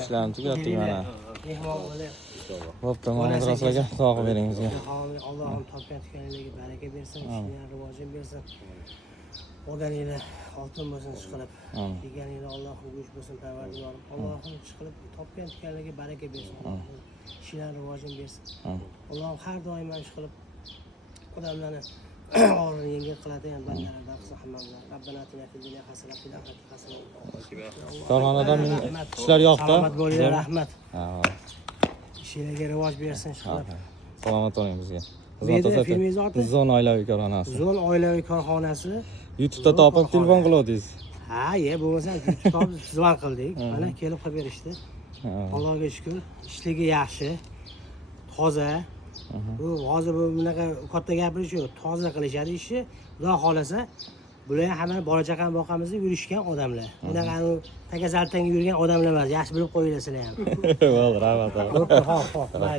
ishlarni tugatdik mana. Mehmon bo'lib. Bo'pti, Muhammad Rasul aka, duo qilib bering bizga. Allohim topgan tutganinglarga baraka bersin, ishinglar rivojini bersin. Olganinglar oltin bo'lsin ishqilib. Yeganinglar Allohim go'sh bo'lsin Parvardigorim. Allohim ishqilib topgan tutganlarga baraka bersin. Ishinglar rivojini bersin. Allohim har doim ishqilib odamlarni og'irini yengil qiladigan bandalardan qilsa hammamizni. Robbana atina fid dunya hasanatan va fil oxirati hasanatan. Korxonadan ishlar yo'qda. Salomat bo'linglar, rahmat. Ishinglarga rivoj bersin ishqilib. Salomat bo'ling bizga. Filmingiz oti? Zon oilaviy korxonasi. Zon oilaviy korxonasi. YouTube'da topib telefon qilavdingiz. Ha, bo'lmasa YouTube topib xizmat qildik. Mana kelib qilib berishdi. Allohga shukr, ishligi yaxshi, toza. Bu hozir bu bunaqa katta gapirish yo'q, toza qilishadi ishni. Xudo xolasa, bular ham hamma bola chaqani boqamiz deb yurishgan odamlar. Bunaqa takazaltanga yurgan odamlar emas. Yaxshi bilib qo'yinglar sizlar ham. Bo'ldi, rahmat. Xo'p, mayli.